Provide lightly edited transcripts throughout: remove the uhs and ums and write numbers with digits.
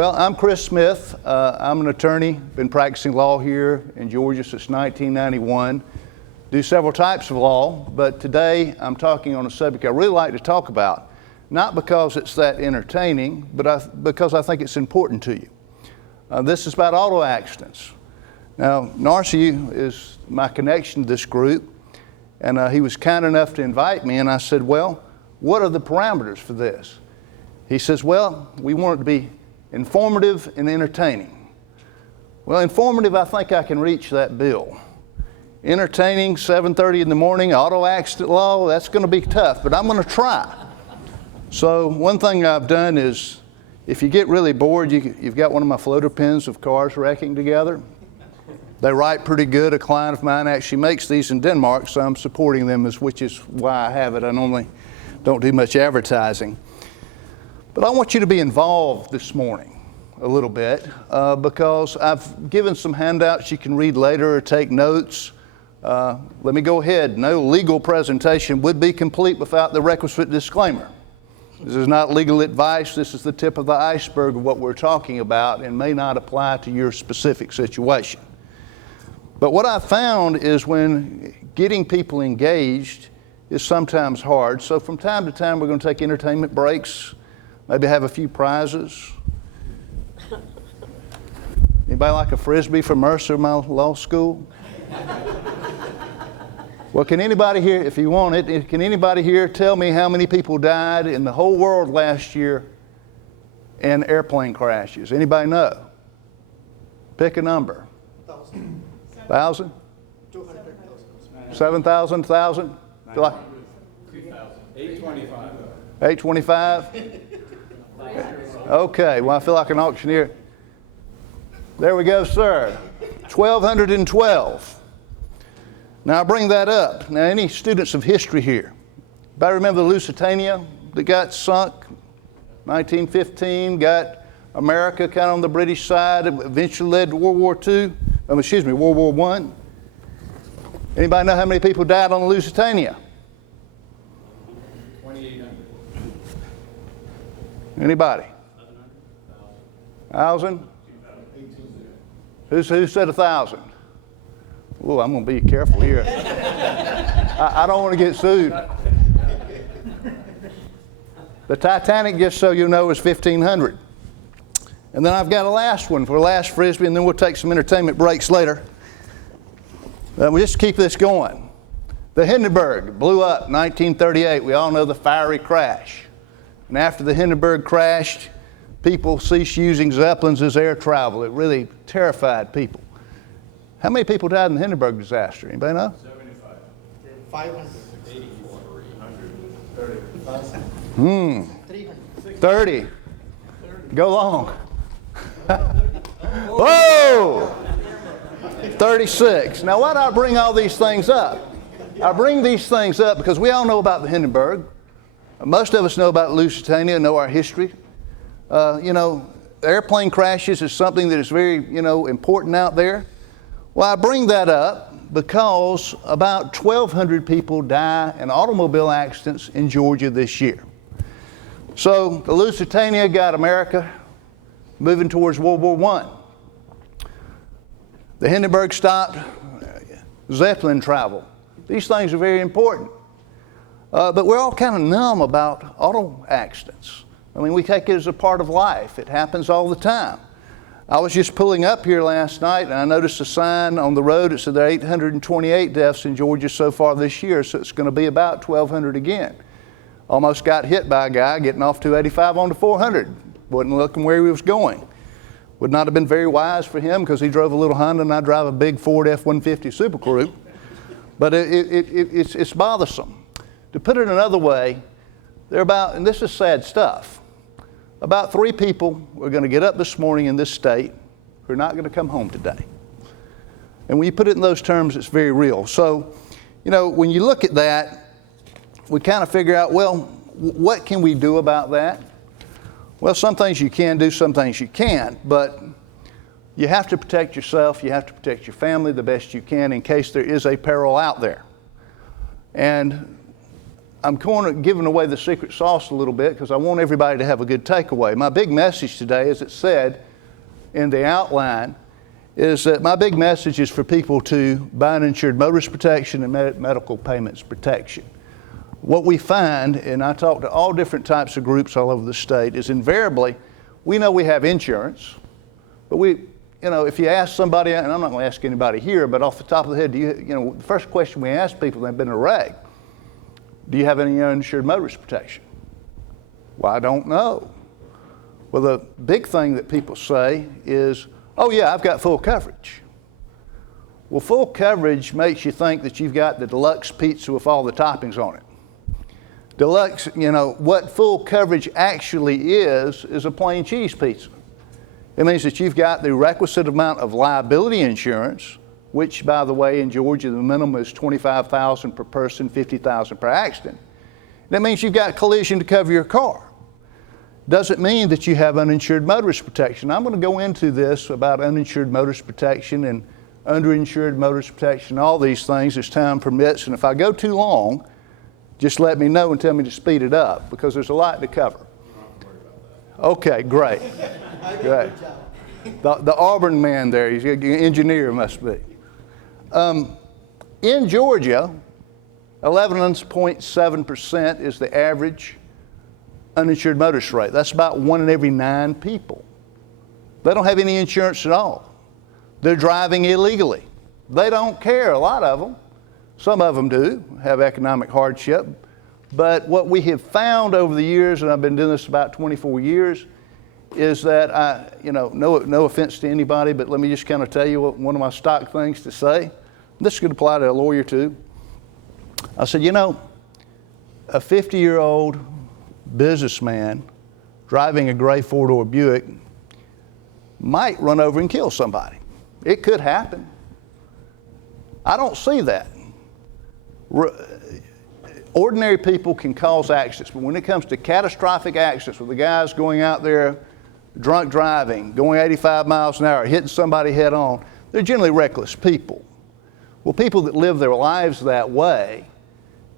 Well, I'm Chris Smith. I'm an attorney, been practicing law here in Georgia since 1991. Do several types of law, but today I'm talking on a subject I really like to talk about, not because it's that entertaining, but because I think it's important to you. This is about auto accidents. Now, Narcy is my connection to this group, and he was kind enough to invite me, and I said, well, what are the parameters for this? He says, well, we want it to be informative and entertaining. Well, informative, I think I can reach that bill. Entertaining, 7:30 in the morning, auto accident law, that's going to be tough, but I'm going to try. So one thing I've done is, if you get really bored, you've got one of my floater pens of cars wrecking together. They write pretty good. A client of mine actually makes these in Denmark, so I'm supporting them, which is why I have it. I normally don't do much advertising. But I want you to be involved this morning a little bit because I've given some handouts you can read later or take notes. Let me go ahead. No legal presentation would be complete without the requisite disclaimer. This is not legal advice. This is the tip of the iceberg of what we're talking about and may not apply to your specific situation. But what I found is when getting people engaged is sometimes hard. So from time to time, we're going to take entertainment breaks, maybe have a few prizes. Anybody like a Frisbee from Mercer, my law school? Well, can anybody here, if you want it, can anybody here tell me how many people died in the whole world last year in airplane crashes? Anybody know? Pick a number. 1,000? 7,000? 1,000? 825. 825? Okay, well, I feel like an auctioneer. There we go, sir. 1,212. Now, I bring that up. Now, any students of history here? Anybody remember the Lusitania that got sunk? 1915, got America kind of on the British side, eventually led to World War II. World War I. Anybody know how many people died on the Lusitania? 2,800. Anybody? 1,000? Who said 1,000? Oh, I'm going to be careful here. I don't want to get sued. The Titanic, just so you know, is 1,500. And then I've got a last one for the last Frisbee, and then we'll take some entertainment breaks later. We'll just keep this going. The Hindenburg blew up in 1938. We all know the fiery crash. And after the Hindenburg crashed, people ceased using Zeppelins as air travel. It really terrified people. How many people died in the Hindenburg disaster? Anybody know? 75. 584. 30. Go long. Whoa! 36. Now, why do I bring all these things up? I bring these things up because we all know about the Hindenburg. Most of us know about Lusitania, know our history. Airplane crashes is something that is very, important out there. Well, I bring that up because about 1,200 people die in automobile accidents in Georgia this year. So the Lusitania got America moving towards World War I. The Hindenburg stopped Zeppelin travel. These things are very important. But we're all kind of numb about auto accidents. I mean, we take it as a part of life. It happens all the time. I was just pulling up here last night, and I noticed a sign on the road that said there are 828 deaths in Georgia so far this year, so it's going to be about 1,200 again. Almost got hit by a guy getting off 285 onto 400. Wasn't looking where he was going. Would not have been very wise for him because he drove a little Honda and I drive a big Ford F-150 Super Crew. But it's bothersome. To put it another way, and this is sad stuff, about 3 people are going to get up this morning in this state who are not going to come home today. And when you put it in those terms, it's very real. So, when you look at that, we kind of figure out, well, what can we do about that? Well, some things you can do, some things you can't, but you have to protect yourself, you have to protect your family the best you can in case there is a peril out there. And I'm kind of giving away the secret sauce a little bit because I want everybody to have a good takeaway. My big message today, as it said in the outline, is that my big message is for people to buy uninsured motorist protection and medical payments protection. What we find, and I talk to all different types of groups all over the state, is invariably, we know we have insurance, but if you ask somebody, and I'm not going to ask anybody here, but off the top of the head, the first question we ask people that have been in a wreck, do you have any uninsured motorist protection? Well, I don't know. Well, the big thing that people say is, oh yeah, I've got full coverage. Well, full coverage makes you think that you've got the deluxe pizza with all the toppings on it. Deluxe, what full coverage actually is a plain cheese pizza. It means that you've got the requisite amount of liability insurance, which, by the way, in Georgia, the minimum is $25,000 per person, $50,000 per accident. That means you've got collision to cover your car. Doesn't mean that you have uninsured motorist protection. I'm going to go into this about uninsured motorist protection and underinsured motorist protection, all these things as time permits. And if I go too long, just let me know and tell me to speed it up because there's a lot to cover. Okay, great. Great. The Auburn man there, he's an engineer, must be. In Georgia, 11.7% is the average uninsured motorist rate. That's about 1 in every 9 people. They don't have any insurance at all. They're driving illegally. They don't care, a lot of them. Some of them do have economic hardship. But what we have found over the years, and I've been doing this about 24 years, is that no offense to anybody, but let me just kind of tell you one of my stock things to say. This could apply to a lawyer too. I said, a 50-year-old businessman driving a gray 4-door Buick might run over and kill somebody. It could happen. I don't see that. Ordinary people can cause accidents, but when it comes to catastrophic accidents, with the guys going out there drunk driving, going 85 miles an hour, hitting somebody head on, they're generally reckless people. Well, people that live their lives that way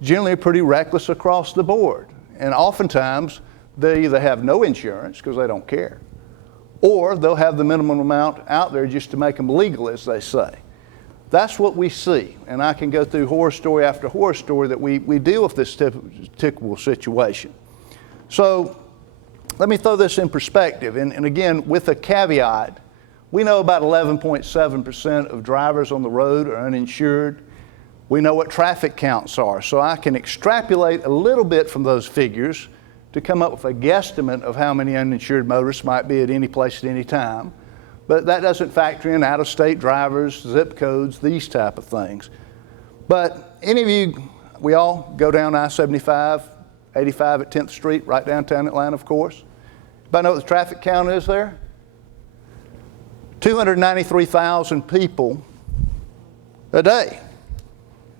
generally are pretty reckless across the board. And oftentimes, they either have no insurance because they don't care, or they'll have the minimum amount out there just to make them legal, as they say. That's what we see. And I can go through horror story after horror story that we deal with this typical situation. So let me throw this in perspective. And again, with a caveat, we know about 11.7% of drivers on the road are uninsured. We know what traffic counts are. So I can extrapolate a little bit from those figures to come up with a guesstimate of how many uninsured motorists might be at any place at any time. But that doesn't factor in out-of-state drivers, zip codes, these type of things. But any of you, we all go down I-75, 85 at 10th Street, right downtown Atlanta, of course. Anybody know what the traffic count is there? 293,000 people a day.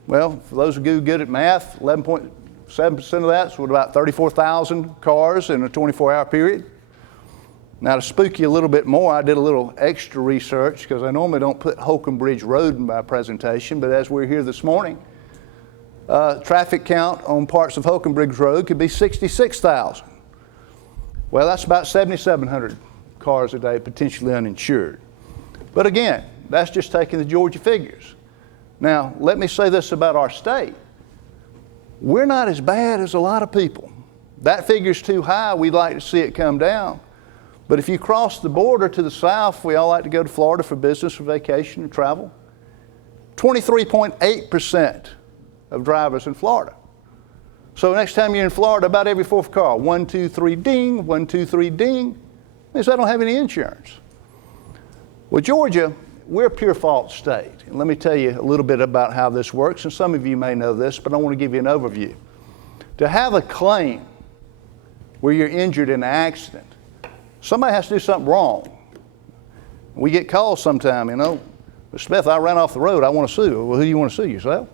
Well, for those of you good at math, 11.7% of that's what, about 34,000 cars in a 24-hour period. Now, to spook you a little bit more, I did a little extra research because I normally don't put Holcomb Bridge Road in my presentation, but as we're here this morning, traffic count on parts of Holcomb Bridge Road could be 66,000. Well, that's about 7,700 cars a day potentially uninsured. But again, that's just taking the Georgia figures. Now, let me say this about our state. We're not as bad as a lot of people. That figure's too high. We'd like to see it come down. But if you cross the border to the south, we all like to go to Florida for business or vacation and travel. 23.8% of drivers in Florida. So next time you're in Florida, about every 4th car, 1, 2, 3, ding, 1, 2, 3, ding, means they don't have any insurance. Well, Georgia, we're a pure fault state. And let me tell you a little bit about how this works. And some of you may know this, but I want to give you an overview. To have a claim where you're injured in an accident, somebody has to do something wrong. We get calls sometime, Mr. Smith, I ran off the road, I want to sue. Well, who do you want to sue, yourself?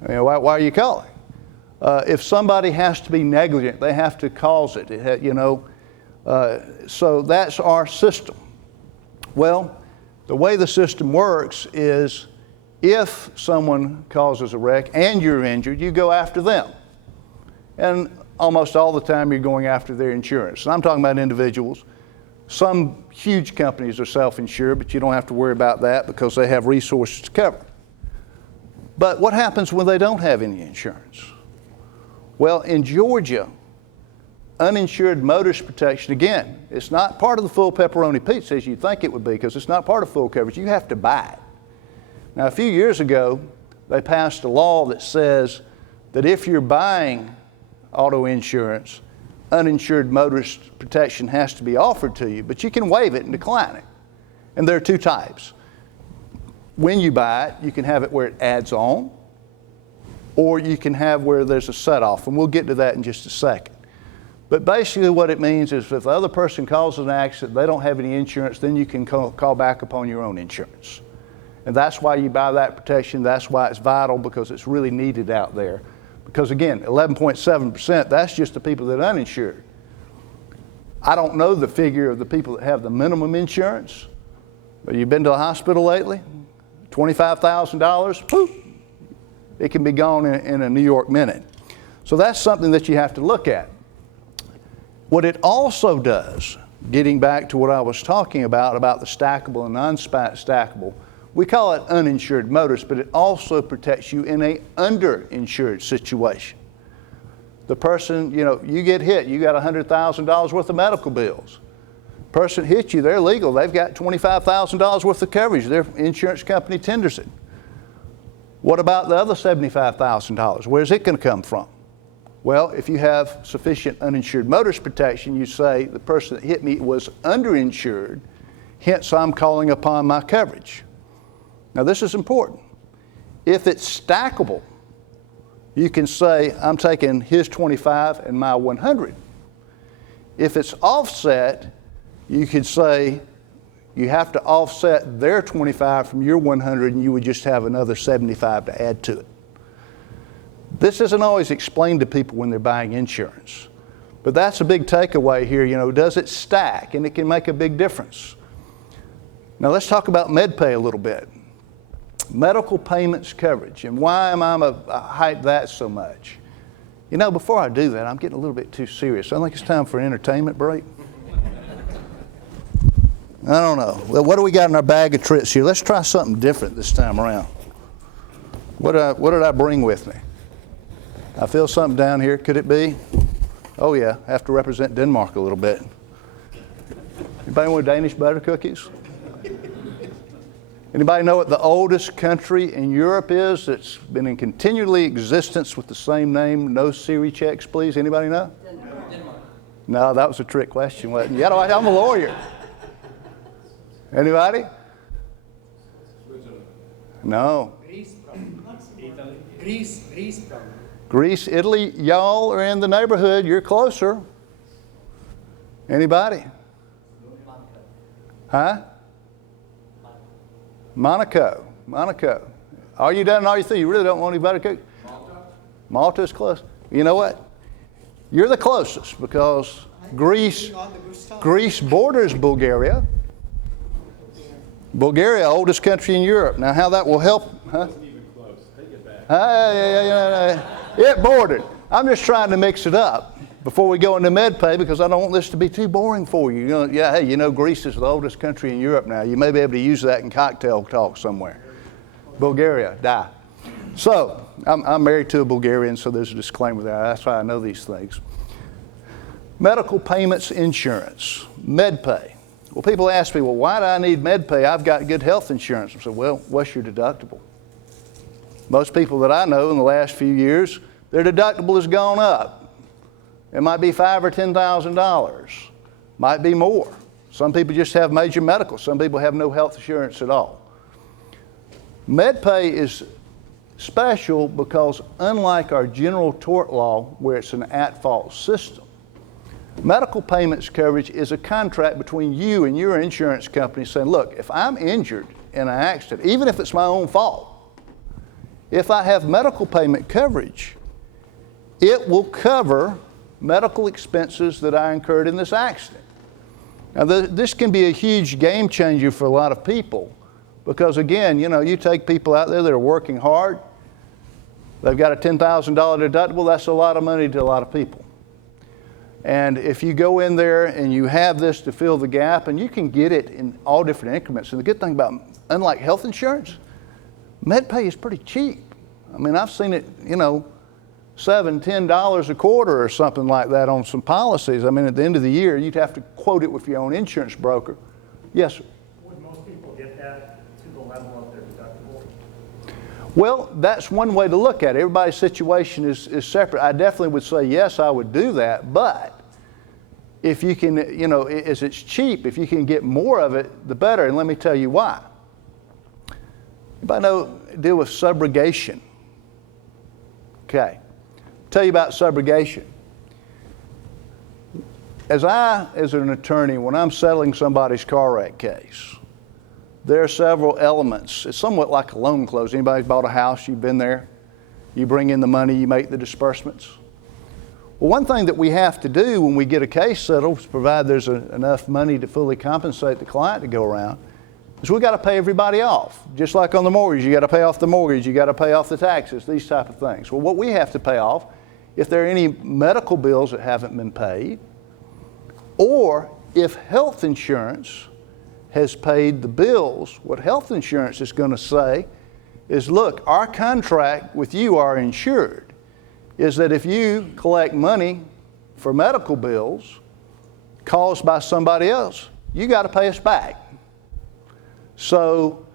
Why are you calling? If somebody has to be negligent, they have to cause it, so that's our system. Well, the way the system works is if someone causes a wreck and you're injured, you go after them. And almost all the time you're going after their insurance. And I'm talking about individuals. Some huge companies are self-insured, but you don't have to worry about that because they have resources to cover. But what happens when they don't have any insurance? Well, in Georgia, uninsured motorist protection, again, it's not part of the full pepperoni pizza as you think it would be, because it's not part of full coverage. You have to buy it. Now, a few years ago, they passed a law that says that if you're buying auto insurance, uninsured motorist protection has to be offered to you, but you can waive it and decline it. And there are two types. When you buy it, you can have it where it adds on, or you can have where there's a set-off, and we'll get to that in just a second. But basically what it means is if the other person causes an accident, they don't have any insurance, then you can call back upon your own insurance. And that's why you buy that protection. That's why it's vital, because it's really needed out there. Because again, 11.7%, that's just the people that are uninsured. I don't know the figure of the people that have the minimum insurance. But you've been to a hospital lately? $25,000, poof, it can be gone in a New York minute. So that's something that you have to look at. What it also does, getting back to what I was talking about the stackable and non-stackable, we call it uninsured motorist, but it also protects you in a underinsured situation. The person, you get hit, you got $100,000 worth of medical bills. Person hits you, they're legal, they've got $25,000 worth of coverage, their insurance company tenders it. What about the other $75,000? Where's it going to come from? Well, if you have sufficient uninsured motorist protection, you say the person that hit me was underinsured, hence I'm calling upon my coverage. Now this is important. If it's stackable, you can say I'm taking his 25 and my 100. If it's offset, you could say you have to offset their 25 from your 100 and you would just have another 75 to add to it. This isn't always explained to people when they're buying insurance. But that's a big takeaway here, does it stack? And it can make a big difference. Now let's talk about MedPay a little bit. Medical payments coverage, and why am I hype that so much? Before I do that, I'm getting a little bit too serious. I think it's time for an entertainment break. I don't know. Well, what do we got in our bag of tricks here? Let's try something different this time around. What did I bring with me? I feel something down here. Could it be? Oh yeah, I have to represent Denmark a little bit. Anybody want Danish butter cookies? Anybody know what the oldest country in Europe is that's been in continually existence with the same name? No Siri checks, please. Anybody know? Denmark. No, that was a trick question, wasn't it? I'm a lawyer. Anybody? No. Greece, Italy. Y'all are in the neighborhood. You're closer. Anybody? Huh? Monaco. Are you done? Are you through? You really don't want any butter cookies? Malta is close. You know what? You're the closest because Greece borders Bulgaria. Bulgaria, oldest country in Europe. Now, how that will help? Huh? It bordered. I'm just trying to mix it up before we go into MedPay because I don't want this to be too boring for you. Greece is the oldest country in Europe now. You may be able to use that in cocktail talk somewhere. Bulgaria, die. So, I'm married to a Bulgarian, so there's a disclaimer there. That's why I know these things. Medical payments insurance, MedPay. Well, people ask me, why do I need MedPay? I've got good health insurance. I said, what's your deductible? Most people that I know in the last few years, their deductible has gone up. It might be $5,000 or $10,000. Might be more. Some people just have major medical. Some people have no health insurance at all. MedPay is special because unlike our general tort law, where it's an at-fault system, medical payments coverage is a contract between you and your insurance company saying, look, if I'm injured in an accident, even if it's my own fault, if I have medical payment coverage, it will cover medical expenses that I incurred in this accident. Now, this can be a huge game changer for a lot of people Because again, you know, you take people out there that are working hard, they've got a $10,000 deductible, that's a lot of money to a lot of people. And if you go in there and you have this to fill the gap, and you can get it in all different increments. And the good thing about, unlike health insurance, MedPay is pretty cheap. I mean, I've seen it, you know, $7, $10 a quarter or something like that on some policies. I mean, at the end of the year, you'd have to quote it with your own insurance broker. Yes, sir. Would most people get that to the level of their deductible? Well, that's one way to look at it. Everybody's situation is separate. I definitely would say, yes, I would do that. But if you can, you know, as it's cheap, if you can get more of it, the better. And let me tell you why. Anybody deal with subrogation? Okay. Tell you about subrogation. As an attorney, when I'm settling somebody's car wreck case, there are several elements. It's somewhat like a loan close. Anybody's bought a house, you've been there, you bring in the money, you make the disbursements. Well, one thing that we have to do when we get a case settled, to provide there's enough money to fully compensate the client to go around, is we got to pay everybody off. Just like on the mortgage, you got to pay off the mortgage, you got to pay off the taxes, these type of things. Well, what we have to pay off, if there are any medical bills that haven't been paid, or if health insurance has paid the bills, what health insurance is going to say is, look, our contract with you, our insured, is that if you collect money for medical bills caused by somebody else, you got to pay us back. So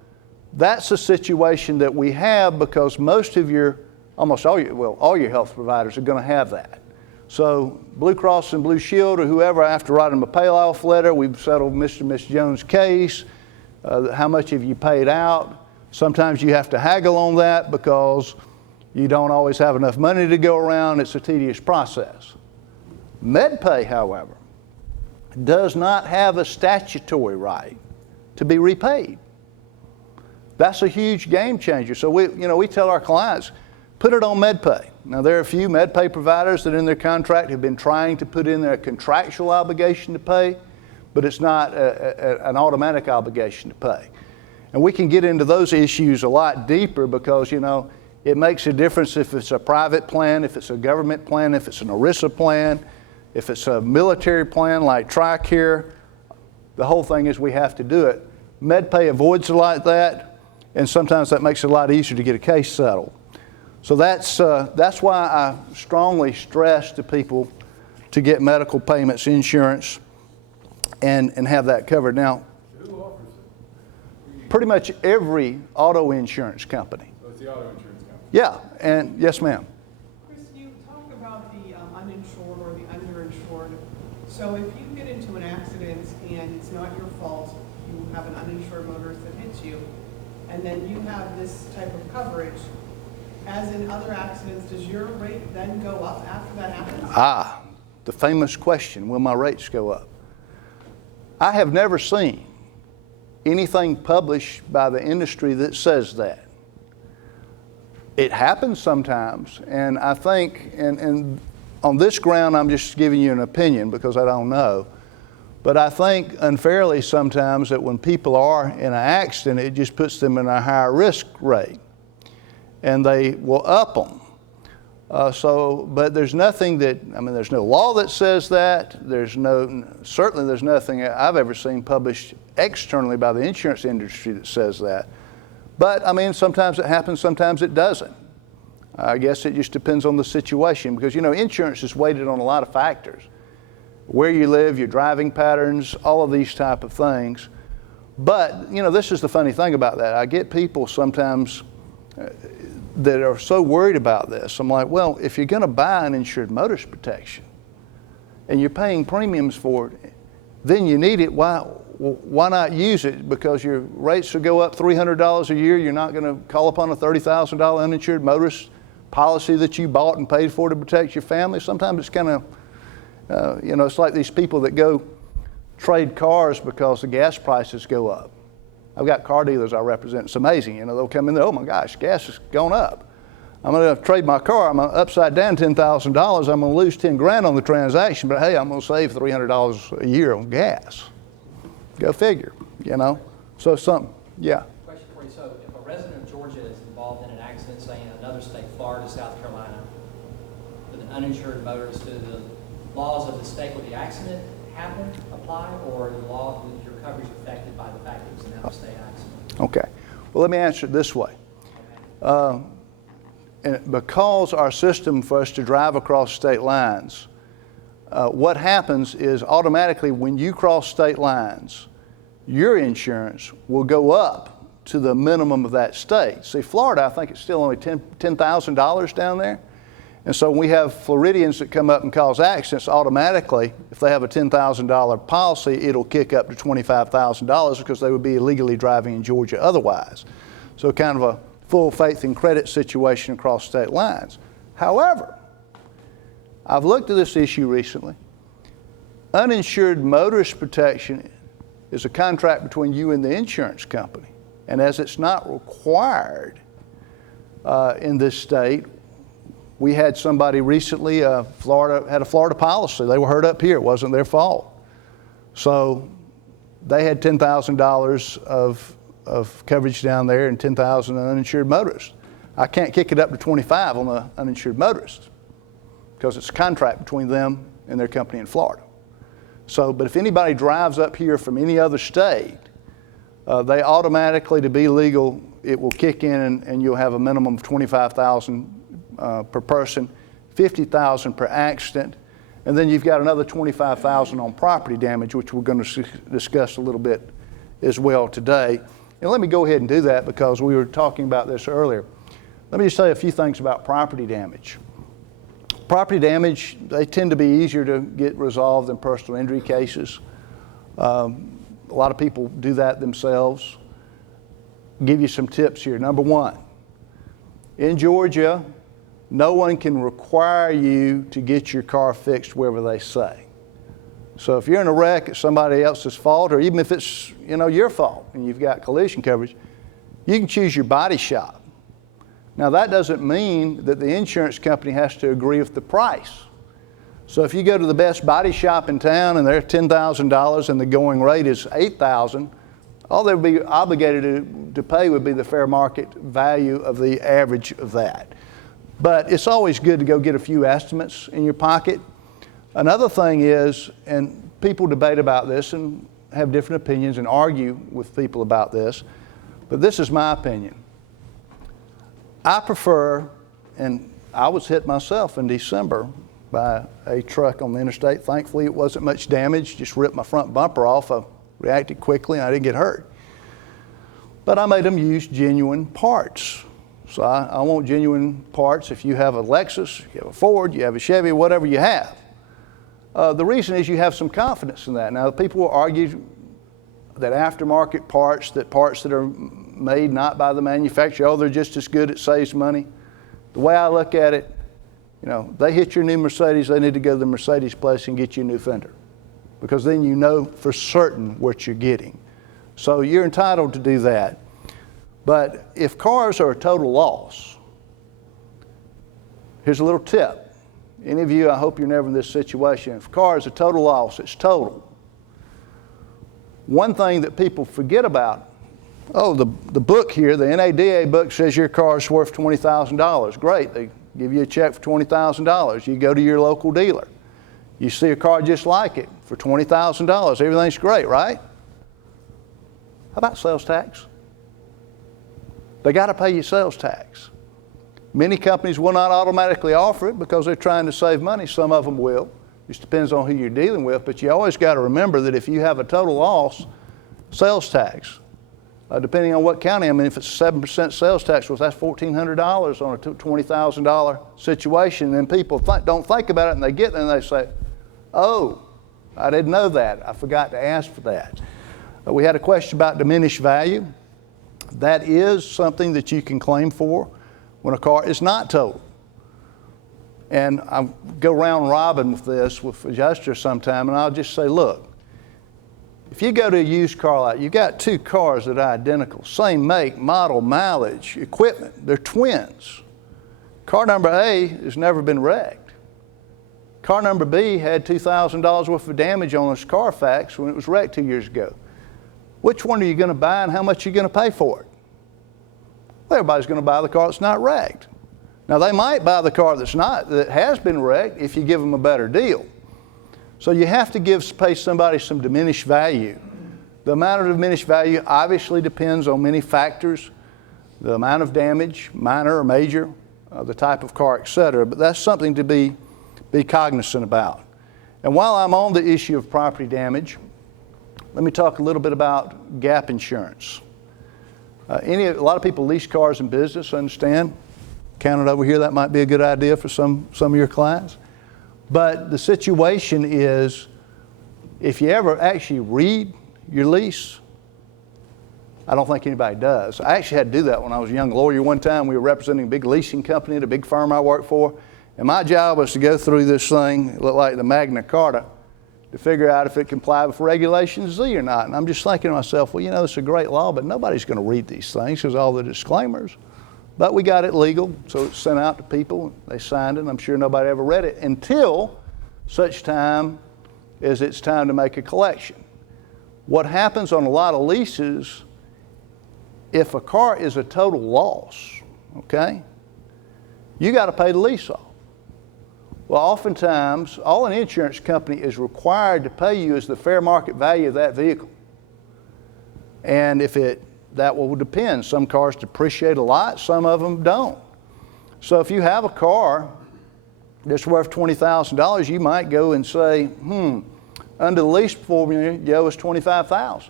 that's a situation that we have because most of almost all your health providers are going to have that. So Blue Cross and Blue Shield or whoever, I have to write them a payoff letter. We've settled Mr. and Miss Jones' case. How much have you paid out? Sometimes you have to haggle on that because you don't always have enough money to go around. It's a tedious process. MedPay, however, does not have a statutory right to be repaid. That's a huge game changer. So we tell our clients, put it on MedPay. Now there are a few MedPay providers that in their contract have been trying to put in their contractual obligation to pay, but it's not an automatic obligation to pay. And we can get into those issues a lot deeper because, it makes a difference if it's a private plan, if it's a government plan, if it's an ERISA plan, if it's a military plan like TRICARE. The whole thing is we have to do it. MedPay avoids it like that, and sometimes that makes it a lot easier to get a case settled. So that's why I strongly stress to people to get medical payments insurance and have that covered. Now, who offers it? Pretty much every auto insurance company. So it's the auto insurance company? Yeah, and yes, ma'am. Chris, you talk about the uninsured or the underinsured. So if you get into an accident and it's not your fault, you have an uninsured motorist that hits you, and then you have this type of coverage, as in other accidents, does your rate then go up after that happens? The famous question, will my rates go up? I have never seen anything published by the industry that says that. It happens sometimes, and I think, and on this ground I'm just giving you an opinion because I don't know, but I think unfairly sometimes that when people are in an accident, it just puts them in a higher risk rate, and they will up them. But there's nothing there's no law that says that. Certainly there's nothing I've ever seen published externally by the insurance industry that says that. But sometimes it happens, sometimes it doesn't. I guess it just depends on the situation because, insurance is weighted on a lot of factors. Where you live, your driving patterns, all of these type of things. But, this is the funny thing about that. I get people sometimes that are so worried about this. I'm like, well, if you're going to buy an insured motorist protection and you're paying premiums for it, then you need it. Why not use it? Because your rates will go up $300 a year. You're not going to call upon a $30,000 uninsured motorist policy that you bought and paid for to protect your family. Sometimes it's kind of, it's like these people that go trade cars because the gas prices go up. I've got car dealers I represent. It's amazing. They'll come in there, oh my gosh, gas has gone up. I'm going to trade my car. I'm upside down $10,000. I'm going to lose 10 grand on the transaction, but hey, I'm going to save $300 a year on gas. Go figure, So yeah. Question involved in an accident, say in another state, Florida, South Carolina, with an uninsured motorist, do the laws of the state where the accident happened apply, or the law, is your coverage affected by the fact it was an out-of-state accident? Okay. Well, let me answer it this way. Okay. And because our system for us to drive across state lines, what happens is automatically when you cross state lines, your insurance will go up to the minimum of that state. See, Florida, I think it's still only $10,000 down there. And so when we have Floridians that come up and cause accidents, automatically, if they have a $10,000 policy, it'll kick up to $25,000 because they would be illegally driving in Georgia otherwise. So kind of a full faith and credit situation across state lines. However, I've looked at this issue recently. Uninsured motorist protection is a contract between you and the insurance company. And as it's not required in this state, we had somebody recently, Florida had a Florida policy. They were hurt up here. It wasn't their fault. So they had $10,000 of coverage down there and $10,000 uninsured motorists. I can't kick it up to 25 on the uninsured motorists because it's a contract between them and their company in Florida. So, but if anybody drives up here from any other state, they automatically, to be legal, it will kick in and you'll have a minimum of $25,000 per person, $50,000 per accident, and then you've got another $25,000 on property damage, which we're going to discuss a little bit as well today. And let me go ahead and do that because we were talking about this earlier. Let me just say a few things about property damage. Property damage, they tend to be easier to get resolved than personal injury cases. A lot of people do that themselves. I'll give you some tips here. Number one, in Georgia, no one can require you to get your car fixed wherever they say. So if you're in a wreck, it's somebody else's fault, or even if it's your fault and you've got collision coverage, you can choose your body shop. Now that doesn't mean that the insurance company has to agree with the price. So if you go to the best body shop in town and they're $10,000 and the going rate is $8,000, all they would be obligated to pay would be the fair market value of the average of that. But it's always good to go get a few estimates in your pocket. Another thing is, and people debate about this and have different opinions and argue with people about this, but this is my opinion. I prefer, and I was hit myself in December by a truck on the interstate. Thankfully, it wasn't much damage, just ripped my front bumper off. I reacted quickly and I didn't get hurt. But I made them use genuine parts. So I want genuine parts. If you have a Lexus, you have a Ford, you have a Chevy, whatever you have. The reason is you have some confidence in that. Now, people will argue that aftermarket parts that are made not by the manufacturer, they're just as good, it saves money. The way I look at it, they hit your new Mercedes, they need to go to the Mercedes place and get you a new fender, because then you know for certain what you're getting. So you're entitled to do that. But if cars are a total loss, here's a little tip. Any of you, I hope you're never in this situation. If a car is a total loss, it's total. One thing that people forget about, the book here, the NADA book says your car's worth $20,000. Great, they give you a check for $20,000. You go to your local dealer. You see a car just like it for $20,000. Everything's great, right? How about sales tax? They got to pay you sales tax. Many companies will not automatically offer it because they're trying to save money. Some of them will. Just depends on who you're dealing with. But you always got to remember that if you have a total loss, sales tax, depending on what county, if it's 7% sales tax, well, that's $1,400 on a $20,000 situation. And people don't think about it, and they get there and they say, oh, I didn't know that. I forgot to ask for that. We had a question about diminished value. That is something that you can claim for when a car is not totaled. And I go round robin with this with adjusters sometime, and I'll just say, look, if you go to a used car lot, you've got two cars that are identical, same make, model, mileage, equipment. They're twins. Car number A has never been wrecked. Car number B had $2,000 worth of damage on its Carfax when it was wrecked 2 years ago. Which one are you going to buy and how much are you going to pay for it? Well, everybody's going to buy the car that's not wrecked. Now, they might buy the car that has been wrecked if you give them a better deal. So you have to pay somebody some diminished value. The amount of diminished value obviously depends on many factors, the amount of damage, minor or major, the type of car, et cetera. But that's something to be cognizant about. And while I'm on the issue of property damage, let me talk a little bit about gap insurance. A lot of people lease cars in business, understand? Counted over here, that might be a good idea for some of your clients. But the situation is, if you ever actually read your lease, I don't think anybody does. I actually had to do that when I was a young lawyer. One time we were representing a big leasing company at a big firm I worked for, and my job was to go through this thing, it looked like the Magna Carta, to figure out if it complied with Regulation Z or not. And I'm just thinking to myself, well, you know, it's a great law, but nobody's going to read these things because all the disclaimers. But we got it legal, so it's sent out to people. They signed it, and I'm sure nobody ever read it until such time as it's time to make a collection. What happens on a lot of leases, if a car is a total loss, okay, you got to pay the lease off. Well, oftentimes, all an insurance company is required to pay you is the fair market value of that vehicle. And that will depend. Some cars depreciate a lot, some of them don't. So if you have a car that's worth $20,000, you might go and say, under the lease formula, you owe us $25,000.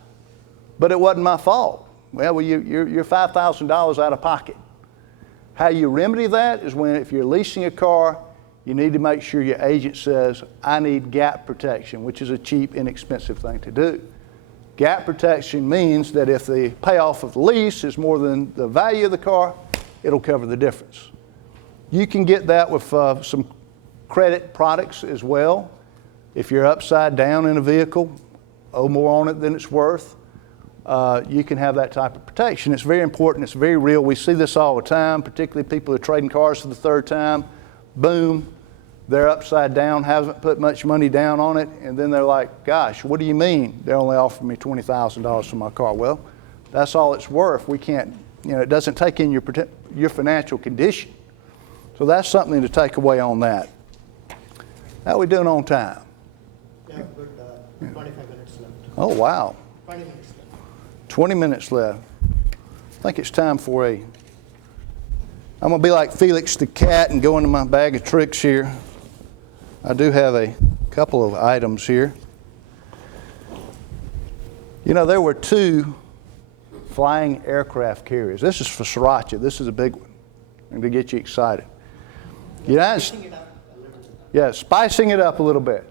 But it wasn't my fault. Well, you're $5,000 out of pocket. How you remedy that is if you're leasing a car, you need to make sure your agent says, I need gap protection, which is a cheap, inexpensive thing to do. Gap protection means that if the payoff of the lease is more than the value of the car, it'll cover the difference. You can get that with some credit products as well. If you're upside down in a vehicle, owe more on it than it's worth, you can have that type of protection. It's very important. It's very real. We see this all the time, particularly people who are trading cars for the third time. Boom, they're upside down, haven't put much money down on it, and then they're like, gosh, what do you mean they're only offering me $20,000 for my car? Well, that's all it's worth. We can't, it doesn't take in your financial condition. So that's something to take away on that. How are we doing on time? Yeah, good. 25 minutes left. Oh, wow. 20 minutes left. 20 minutes left. I think it's time for I'm going to be like Felix the cat and go into my bag of tricks here. I do have a couple of items here. You know, there were 2 flying aircraft carriers. This is for Sriracha. This is a big one, and to get you excited. Spicing it up a little bit.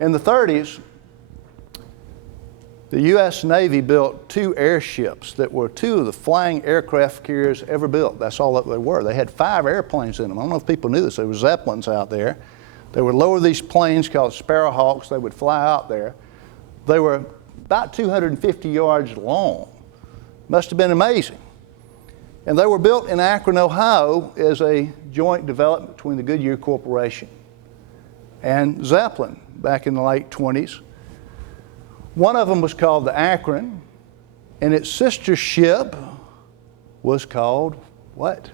In the 30s, the U.S. Navy built 2 airships that were 2 of the flying aircraft carriers ever built. That's all that they were. They had 5 airplanes in them. I don't know if people knew this. There were Zeppelins out there. They would lower these planes called Sparrowhawks. They would fly out there. They were about 250 yards long. Must have been amazing. And they were built in Akron, Ohio as a joint development between the Goodyear Corporation and Zeppelin back in the late 20s. One of them was called the Akron, and its sister ship was called what?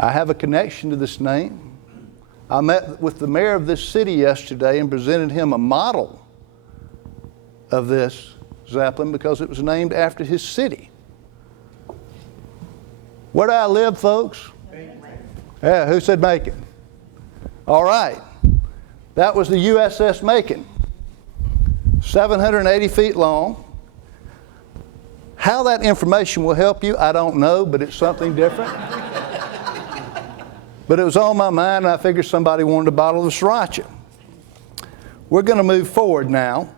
I have a connection to this name. I met with the mayor of this city yesterday and presented him a model of this Zeppelin because it was named after his city. Where do I live, folks? Yeah, who said Macon? All right. That was the USS Macon, 780 feet long. How that information will help you, I don't know, but it's something different. But it was on my mind, and I figured somebody wanted a bottle of Sriracha. We're going to move forward now,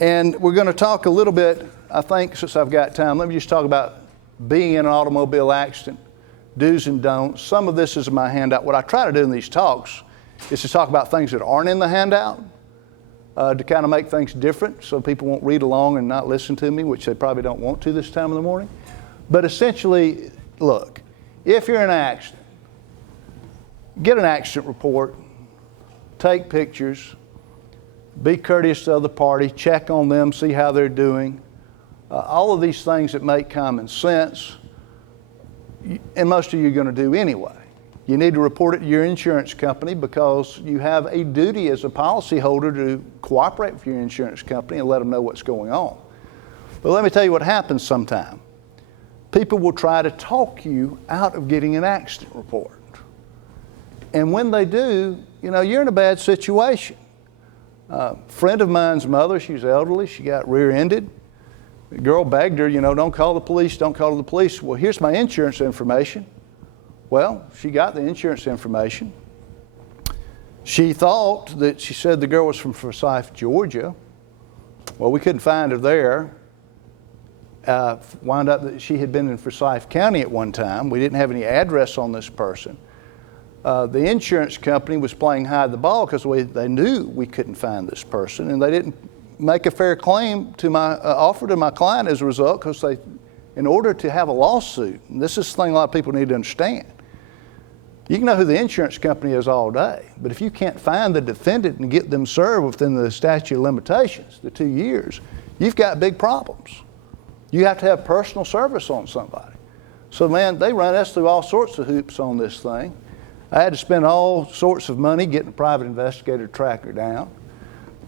and we're going to talk a little bit, I think, since I've got time, let me just talk about being in an automobile accident, do's and don'ts. Some of this is in my handout. What I try to do in these talks is to talk about things that aren't in the handout, to kind of make things different so people won't read along and not listen to me, which they probably don't want to this time of the morning. But essentially, look, if you're in an accident, get an accident report, take pictures, be courteous to the other party, check on them, see how they're doing. all of these things that make common sense, and most of you are going to do anyway. You need to report it to your insurance company because you have a duty as a policyholder to cooperate with your insurance company and let them know what's going on. But let me tell you what happens sometimes. People will try to talk you out of getting an accident report. And when they do, you know, you're in a bad situation. A friend of mine's mother, she's elderly, she got rear-ended. The girl begged her, you know, don't call the police, don't call the police. Well, here's my insurance information. Well, she got the insurance information. She thought that, she said the girl was from Forsyth, Georgia. Well, we couldn't find her there. Wound up that she had been in Forsyth County at one time. We didn't have any address on this person. The insurance company was playing hide the ball because they knew we couldn't find this person, and they didn't make a fair claim to my offer to my client as a result, because they, in order to have a lawsuit, and this is the thing a lot of people need to understand, you can know who the insurance company is all day, but if you can't find the defendant and get them served within the statute of limitations, the 2 years, you've got big problems. You have to have personal service on somebody. So man, they run us through all sorts of hoops on this thing. I had to spend all sorts of money getting a private investigator to track her down.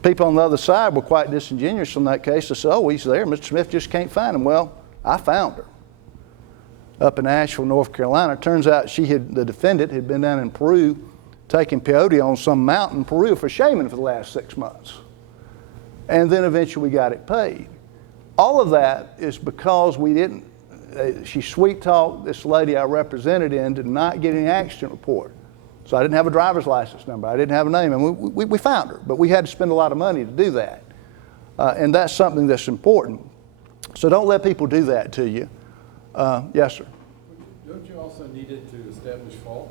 People on the other side were quite disingenuous in that case. They said, oh, he's there, Mr. Smith just can't find him. Well, I found her up in Asheville, North Carolina. Turns out the defendant had been down in Peru taking peyote on some mountain in Peru for shaming for the last 6 months. And then eventually we got it paid. All of that is because we didn't, she sweet talked this lady I represented into not getting an accident report. So I didn't have a driver's license number. I didn't have a name, and we found her, but we had to spend a lot of money to do that. And that's something that's important. So don't let people do that to you. Yes, sir. Don't you also need it to establish fault?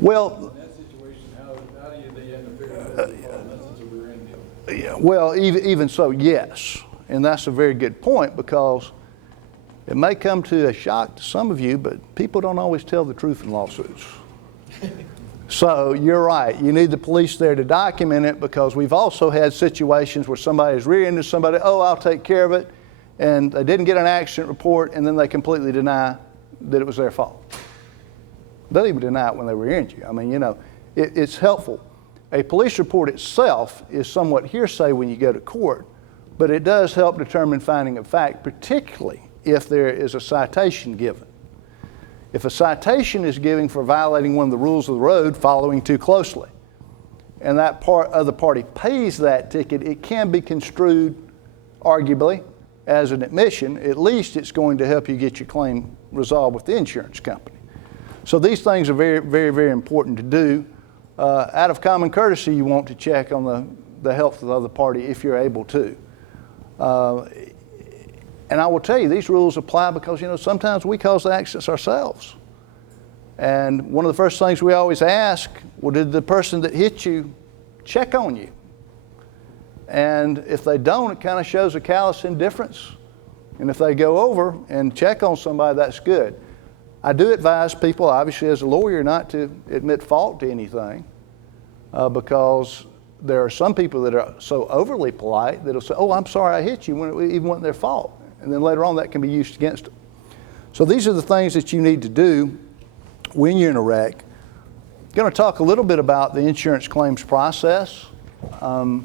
Well, In that situation, how do they end up figuring out the fault unless it's a rear-end deal? yeah, well, even so, yes. And that's a very good point, because it may come to a shock to some of you, but people don't always tell the truth in lawsuits. So you're right. You need the police there to document it, because we've also had situations where somebody's rear-ended somebody, oh, I'll take care of it, and they didn't get an accident report, and then they completely deny that it was their fault. They'll even deny it when they rear-end you. I mean, you know, it's helpful. A police report itself is somewhat hearsay when you go to court, but it does help determine finding of fact, particularly if there is a citation given. If a citation is given for violating one of the rules of the road, following too closely, and that other party pays that ticket, it can be construed, arguably, as an admission. At least it's going to help you get your claim resolved with the insurance company. So these things are very, very, very important to do. Out of common courtesy, you want to check on the health of the other party if you're able to. And I will tell you, these rules apply because, you know, sometimes we cause the accidents ourselves. And one of the first things we always ask, well, did the person that hit you check on you? And if they don't, it kind of shows a callous indifference. And if they go over and check on somebody, that's good. I do advise people, obviously as a lawyer, not to admit fault to anything, because there are some people that are so overly polite that will say, oh, I'm sorry I hit you, when it even wasn't their fault. And then later on that can be used against them. So these are the things that you need to do when you're in a wreck. I'm going to talk a little bit about the insurance claims process and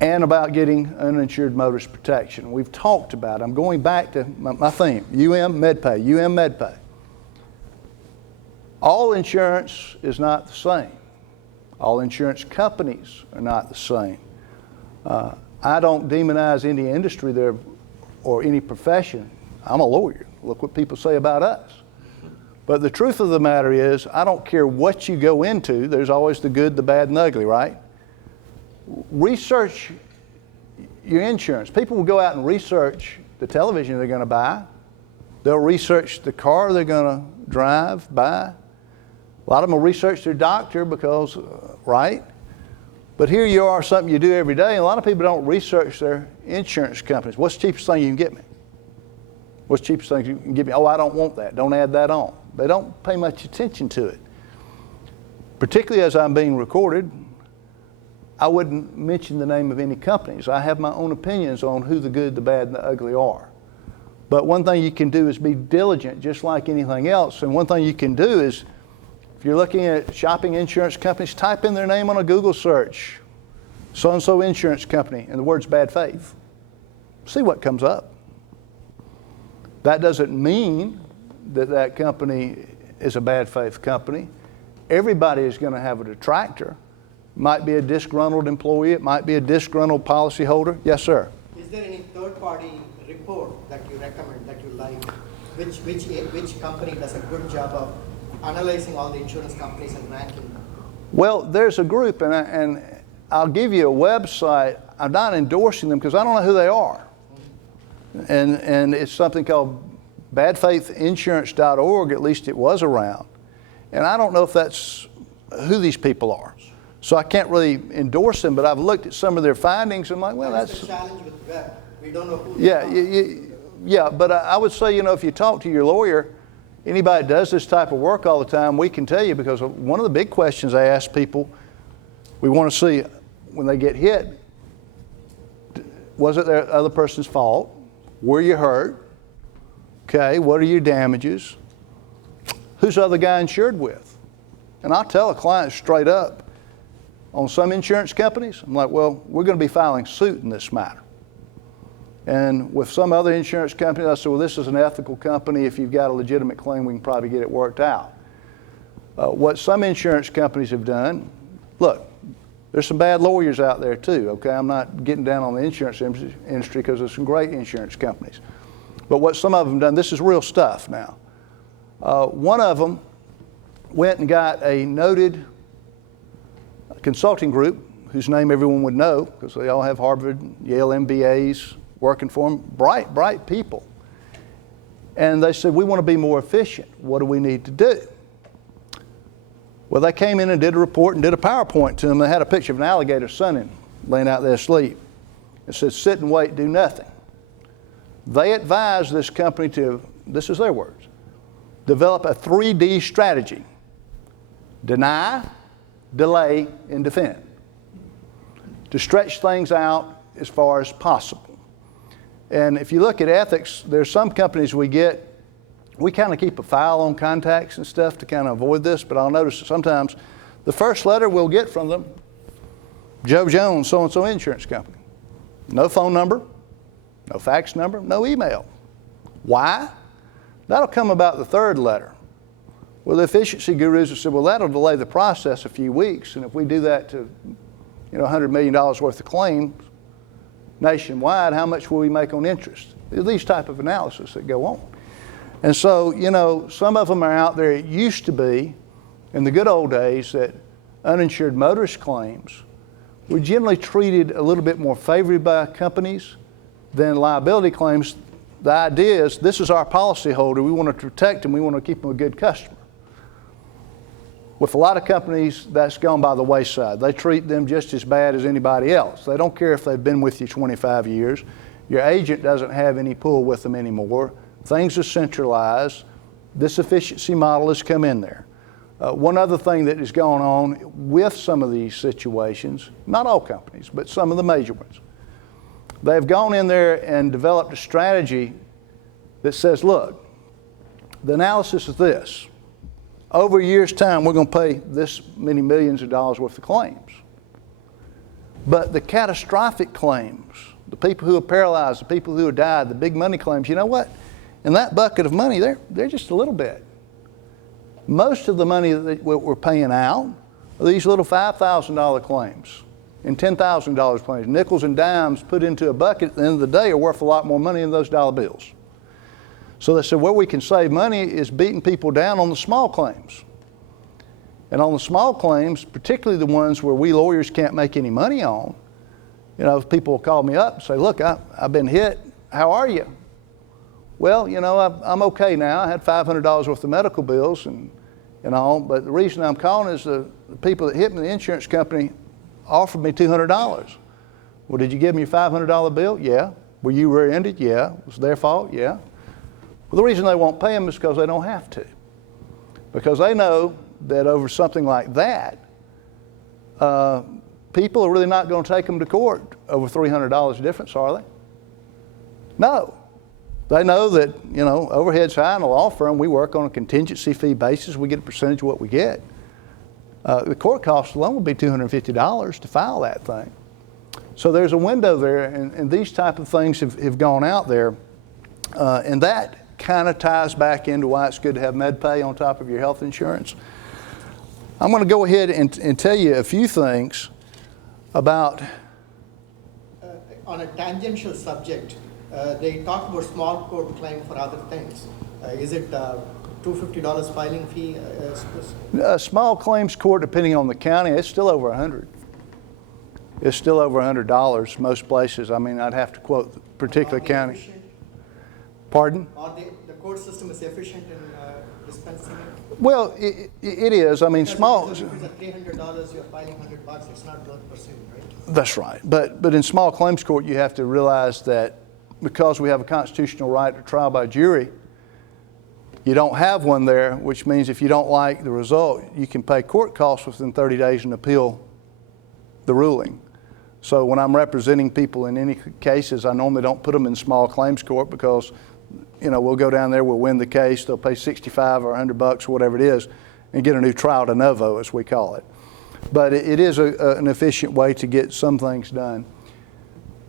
about getting uninsured motorist protection. We've talked about it. I'm going back to my theme, MedPay. All insurance is not the same. All insurance companies are not the same. I don't demonize any industry there or any profession. I'm a lawyer. Look what people say about us. But the truth of the matter is, I don't care what you go into, there's always the good, the bad, and the ugly, right? Research your insurance. People will go out and research the television they're going to buy. They'll research the car they're going to drive, buy. A lot of them will research their doctor because, right? But here you are, something you do every day, and a lot of people don't research their insurance companies. What's the cheapest thing you can get me? What's the cheapest thing you can get me? Oh, I don't want that. Don't add that on. They don't pay much attention to it. Particularly as I'm being recorded, I wouldn't mention the name of any companies. I have my own opinions on who the good, the bad, and the ugly are. But one thing you can do is be diligent, just like anything else. And one thing you can do is, if you're looking at shopping insurance companies, type in their name on a Google search, so-and-so insurance company, and the words bad faith. See what comes up. That doesn't mean that that company is a bad faith company. Everybody is going to have a detractor. It might be a disgruntled employee. It might be a disgruntled policyholder. Yes, sir. Is there any third-party report that you recommend, that you like? Which company does a good job of analyzing all the insurance companies and ranking them? Well, there's a group, and I'll give you a website. I'm not endorsing them because I don't know who they are. And it's something called badfaithinsurance.org, at least it was around. And I don't know if that's who these people are. So I can't really endorse them, but I've looked at some of their findings and I'm like, well, that's the challenge with web. We don't know who. Yeah, but I would say, if you talk to your lawyer, anybody that does this type of work all the time, we can tell you, because one of the big questions I ask people, we want to see when they get hit, was it the other person's fault? Were you hurt? Okay, what are your damages? Who's the other guy insured with? And I'll tell a client straight up, on some insurance companies, I'm like, well, we're going to be filing suit in this matter. And with some other insurance companies, I said, well, this is an ethical company. If you've got a legitimate claim, we can probably get it worked out. What some insurance companies have done, look, there's some bad lawyers out there too, okay? I'm not getting down on the insurance industry because there's some great insurance companies. But what some of them done, this is real stuff now. One of them went and got a noted consulting group whose name everyone would know because they all have Harvard, Yale MBAs working for them, bright people. And they said, we want to be more efficient. What do we need to do? Well, they came in and did a report and did a PowerPoint to them. They had a picture of an alligator sunning, laying out there asleep. It said, sit and wait, do nothing. They advised this company to, this is their words, develop a 3D strategy. Deny, delay, and defend. To stretch things out as far as possible. And if you look at ethics, there's some companies we kind of keep a file on contacts and stuff to kind of avoid this, but I'll notice that sometimes the first letter we'll get from them, Joe Jones, so-and-so insurance company. No phone number, no fax number, no email. Why? That'll come about the third letter. Well, the efficiency gurus have said, well, that'll delay the process a few weeks, and if we do that to $100 million worth of claims nationwide, how much will we make on interest? These type of analysis that go on. And so, some of them are out there. It used to be, in the good old days, that uninsured motorist claims were generally treated a little bit more favorably by companies than liability claims. The idea is, this is our policyholder. We want to protect them. We want to keep them a good customer. With a lot of companies, that's gone by the wayside. They treat them just as bad as anybody else. They don't care if they've been with you 25 years. Your agent doesn't have any pull with them anymore. Things are centralized. This efficiency model has come in there. One other thing that is going on with some of these situations, not all companies, but some of the major ones, they've gone in there and developed a strategy that says, look, the analysis is this. Over a year's time, we're going to pay this many millions of dollars worth of claims. But the catastrophic claims, the people who are paralyzed, the people who have died, the big money claims, you know what? In that bucket of money, they're just a little bit. Most of the money that we're paying out are these little $5,000 claims and $10,000 claims. Nickels and dimes put into a bucket at the end of the day are worth a lot more money than those dollar bills. So they said where we can save money is beating people down on the small claims. And on the small claims, particularly the ones where we lawyers can't make any money on, people will call me up and say, look, I've been hit. How are you? Well, I'm okay now. I had $500 worth of medical bills and all, but the reason I'm calling is the people that hit me, the insurance company, offered me $200. Well, did you give them your $500 bill? Yeah. Were you rear-ended? Yeah. Was it their fault? Yeah. Well, the reason they won't pay them is because they don't have to. Because they know that over something like that, people are really not going to take them to court over $300 difference, are they? No. They know that, you know, overhead's high in a law firm. We work on a contingency fee basis. We get a percentage of what we get. The court cost alone would be $250 to file that thing. So there's a window there, and these type of things have gone out there. And that kind of ties back into why it's good to have MedPay on top of your health insurance. I'm going to go ahead and tell you a few things about... On a tangential subject, they talk about small court claim for other things. Is it $250 filing fee? Small claims court, depending on the county, it's still over $100. It's still over $100 most places. I mean, I'd have to quote the particular county. Efficient? Pardon? Are the court system is efficient in dispensing it? Well, it is. I mean, Because small. If it's at $300, you're filing $100. It's not worth pursuing, right? That's right. But in small claims court, you have to realize that because we have a constitutional right to trial by jury, you don't have one there, which means if you don't like the result, you can pay court costs within 30 days and appeal the ruling. So when I'm representing people in any cases, I normally don't put them in small claims court because, you know, we'll go down there, we'll win the case, they'll pay $65 or $100 or whatever it is, and get a new trial de novo, as we call it. But it is an efficient way to get some things done.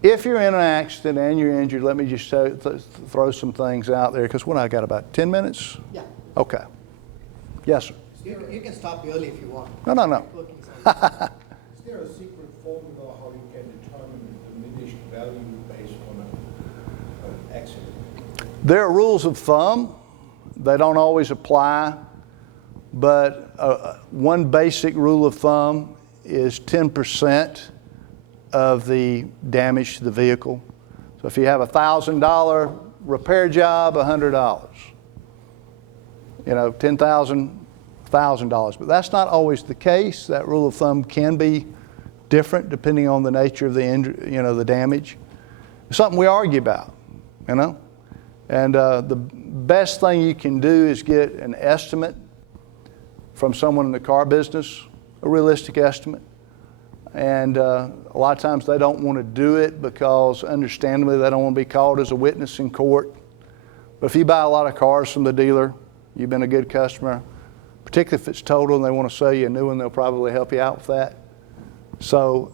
If you're in an accident and you're injured, let me just throw some things out there, because what I got, about 10 minutes? Yeah. Okay. Yes, sir. You can stop early if you want. No. Is there a secret formula how you can determine the diminished value based on an accident? There are rules of thumb. They don't always apply, but one basic rule of thumb is 10% of the damage to the vehicle. So if you have a $1,000 repair job, $100. You know, $10,000, $1,000. But that's not always the case. That rule of thumb can be different depending on the nature of the injury, you know, the damage. It's something we argue about, you know. And the best thing you can do is get an estimate from someone in the car business, a realistic estimate. And a lot of times they don't want to do it because, understandably, they don't want to be called as a witness in court. But if you buy a lot of cars from the dealer, you've been a good customer, particularly if it's total and they want to sell you a new one, they'll probably help you out with that. So,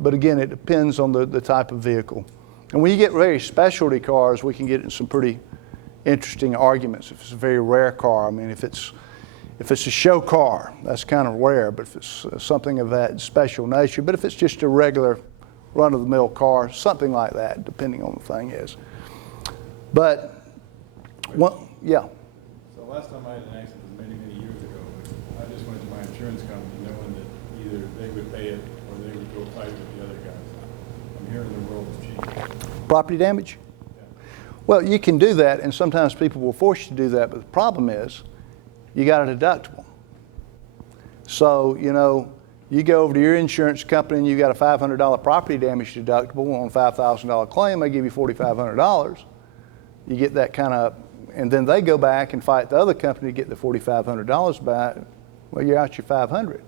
but again, it depends on the type of vehicle. And when you get very specialty cars, we can get in some pretty interesting arguments. If it's a very rare car, I mean, if it's a show car, that's kind of rare, but if it's something of that special nature, but if it's just a regular run-of-the-mill car, something like that, depending on the thing is. But, yeah. So last time I had an accident was many, many years ago. I just went to my insurance company knowing that either they would pay it or they would go fight with the other guys. I'm hearing the world is cheap. Property damage? Yeah. Well, you can do that, and sometimes people will force you to do that, but the problem is you got a deductible. So, you know, you go over to your insurance company and you got a $500 property damage deductible on a $5,000 claim, they give you $4,500. You get that kind of, and then they go back and fight the other company to get the $4,500 back. Well, you're out your $500.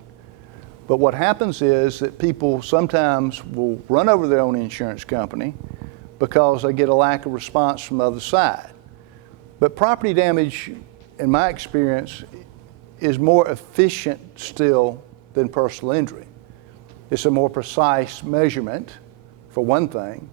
But what happens is that people sometimes will run over their own insurance company because they get a lack of response from the other side. But property damage, in my experience, is more efficient still than personal injury. It's a more precise measurement, for one thing.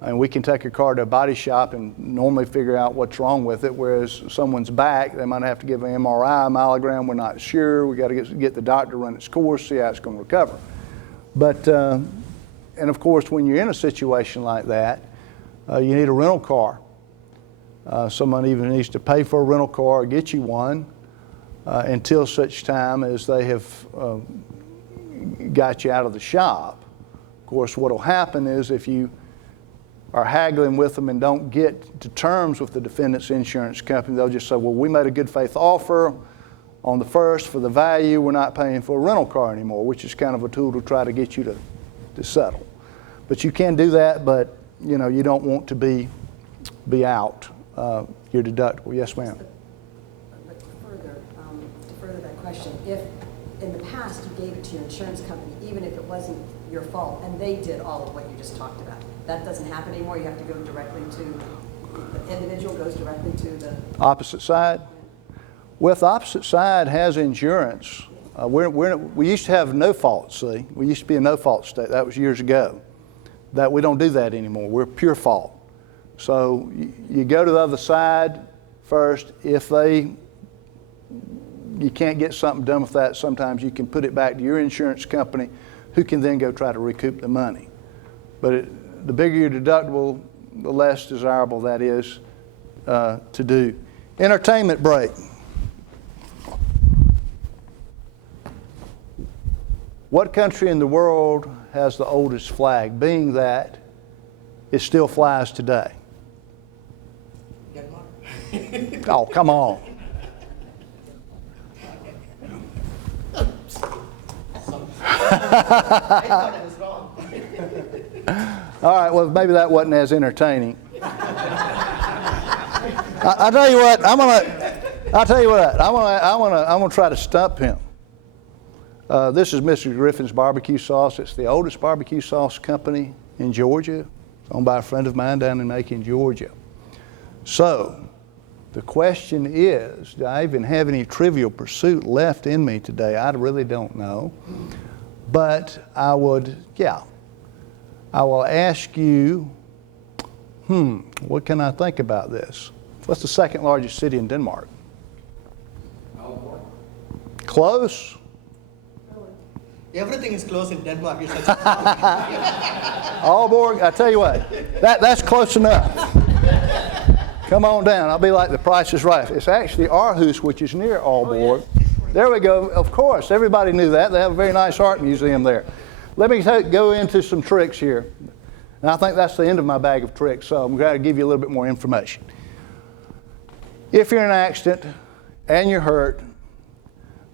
And we can take a car to a body shop and normally figure out what's wrong with it, whereas someone's back, they might have to give an MRI, a myelogram, we're not sure. We got to get the doctor to run its course, see how it's going to recover. But, and of course, when you're in a situation like that, you need a rental car. Someone even needs to pay for a rental car or get you one until such time as they have got you out of the shop. Of course, what will happen is if you are haggling with them and don't get to terms with the defendant's insurance company, they'll just say, well, we made a good faith offer on the first for the value, we're not paying for a rental car anymore, which is kind of a tool to try to get you to settle. But you can do that, but you know, you don't want to be out your deductible. Yes, ma'am. But to further that question, if in the past, you gave it to your insurance company, even if it wasn't your fault, and they did all of what you just talked about. That doesn't happen anymore. You have to go directly to, the individual goes directly to the... Opposite side? Well, if the opposite side has insurance, we used to have no fault, see? We used to be a no fault state. That was years ago. That we don't do that anymore. We're pure fault. So you go to the other side first. If you can't get something done with that, sometimes you can put it back to your insurance company, who can then go try to recoup the money. But the bigger your deductible, the less desirable that is to do. Entertainment break. What country in the world has the oldest flag, being that it still flies today? Denmark. Oh, come on. I thought I was wrong. All right, well, maybe that wasn't as entertaining. I'll tell you what, I'm gonna try to stump him. This is Mr. Griffin's barbecue sauce. It's the oldest barbecue sauce company in Georgia. It's owned by a friend of mine down in Macon, Georgia. So, the question is, do I even have any Trivial Pursuit left in me today? I really don't know. But I will ask you, what can I think about this? What's the second largest city in Denmark? Close? Everything is close in Denmark. You're such Aalborg, I tell you what, that's close enough. Come on down. I'll be like The Price is Right. It's actually Aarhus, which is near Aalborg. There we go. Of course, everybody knew that. They have a very nice art museum there. Let me go into some tricks here. And I think that's the end of my bag of tricks, so I'm going to give you a little bit more information. If you're in an accident and you're hurt,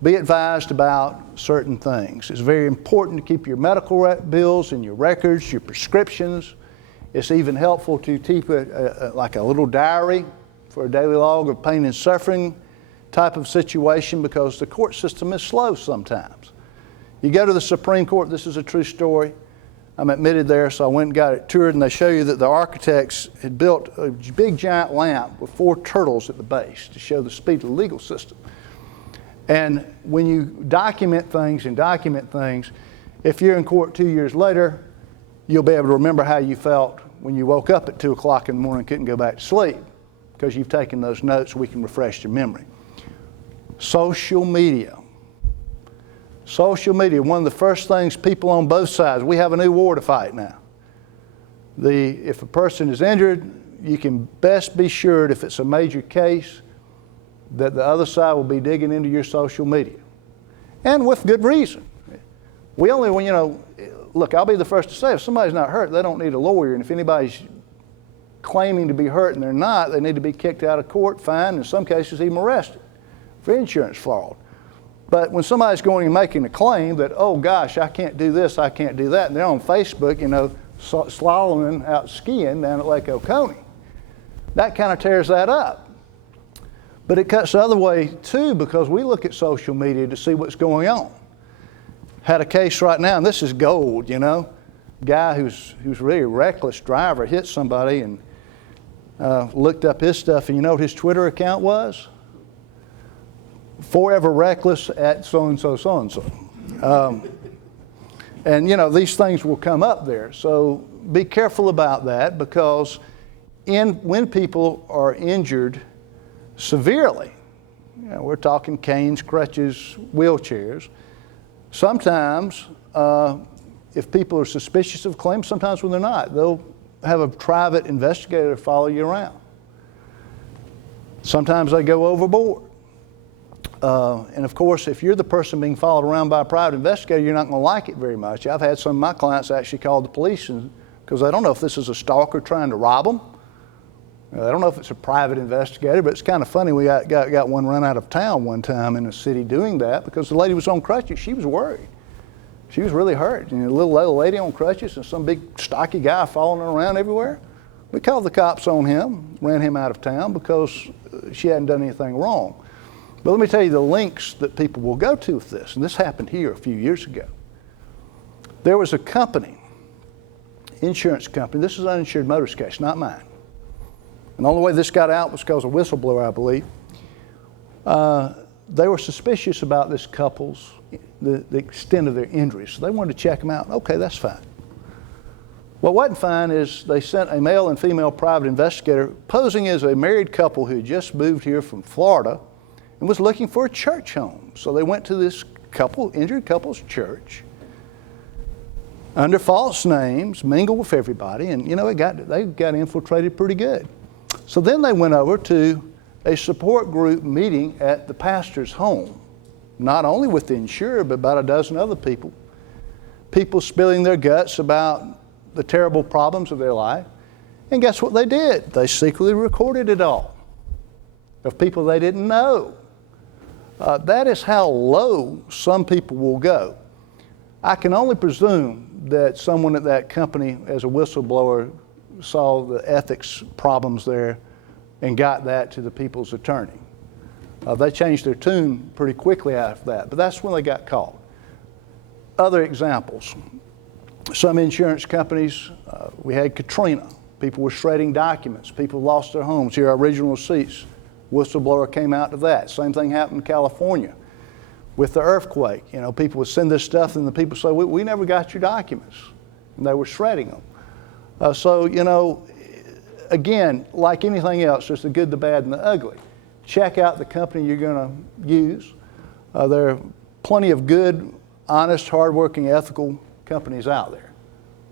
be advised about certain things. It's very important to keep your medical bills and your records, your prescriptions. It's even helpful to keep like a little diary for a daily log of pain and suffering type of situation, because the court system is slow sometimes. You go to the Supreme Court, this is a true story. I'm admitted there, so I went and got it toured, and they show you that the architects had built a big giant lamp with 4 turtles at the base to show the speed of the legal system. And when you document things, if you're in court 2 years later, you'll be able to remember how you felt when you woke up at 2 o'clock in the morning and couldn't go back to sleep, because you've taken those notes so we can refresh your memory. Social media. Social media, one of the first things people on both sides, we have a new war to fight now. If a person is injured, you can best be sure, if it's a major case, that the other side will be digging into your social media. And with good reason. Look, I'll be the first to say, if somebody's not hurt, they don't need a lawyer. And if anybody's claiming to be hurt and they're not, they need to be kicked out of court, fined, in some cases even arrested for insurance fraud. But when somebody's going and making a claim that, oh gosh, I can't do this, I can't do that, and they're on Facebook, slaloming out skiing down at Lake Oconee, that kind of tears that up. But it cuts the other way too, because we look at social media to see what's going on. Had a case right now, and this is gold, guy who's really a reckless driver hit somebody, and looked up his stuff, and you know what his Twitter account was? Forever reckless at so-and-so, so-and-so. And these things will come up there. So be careful about that, because when people are injured severely, we're talking canes, crutches, wheelchairs, sometimes if people are suspicious of claims, sometimes when they're not, they'll have a private investigator follow you around. Sometimes they go overboard. And of course, if you're the person being followed around by a private investigator, you're not going to like it very much. I've had some of my clients actually call the police because they don't know if this is a stalker trying to rob them. I don't know if it's a private investigator, but it's kind of funny. We got one run out of town one time in a city doing that because the lady was on crutches. She was worried. She was really hurt. A little lady on crutches and some big stocky guy following her around everywhere. We called the cops on him, ran him out of town because she hadn't done anything wrong. But let me tell you the links that people will go to with this, and this happened here a few years ago. There was a company, insurance company, this is an uninsured motorist case, not mine. And the only way this got out was because of a whistleblower, I believe. They were suspicious about this couple's, the extent of their injuries. So they wanted to check them out. Okay, that's fine. What wasn't fine is they sent a male and female private investigator posing as a married couple who had just moved here from Florida and was looking for a church home. So they went to this couple, injured couple's church, under false names, mingled with everybody, and you know, they got infiltrated pretty good. So then they went over to a support group meeting at the pastor's home, not only with the insured, but about a dozen other people. People spilling their guts about the terrible problems of their life. And guess what they did? They secretly recorded it all of people they didn't know. That is how low some people will go. I can only presume that someone at that company, as a whistleblower, saw the ethics problems there and got that to the people's attorney. They changed their tune pretty quickly after that, but that's when they got caught. Other examples, some insurance companies, we had Katrina. People were shredding documents. People lost their homes. Here are original receipts. Whistleblower came out to that. Same thing happened in California with the earthquake. You know, people would send this stuff and the people say, we never got your documents. And they were shredding them. So, you know, again, like anything else, there's the good, the bad, and the ugly. Check out the company you're going to use. There are plenty of good, honest, hardworking, ethical companies out there.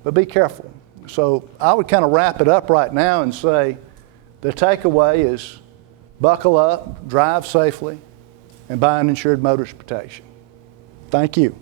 But be careful. So I would kind of wrap it up right now and say the takeaway is buckle up, drive safely, and buy uninsured motorist protection. Thank you.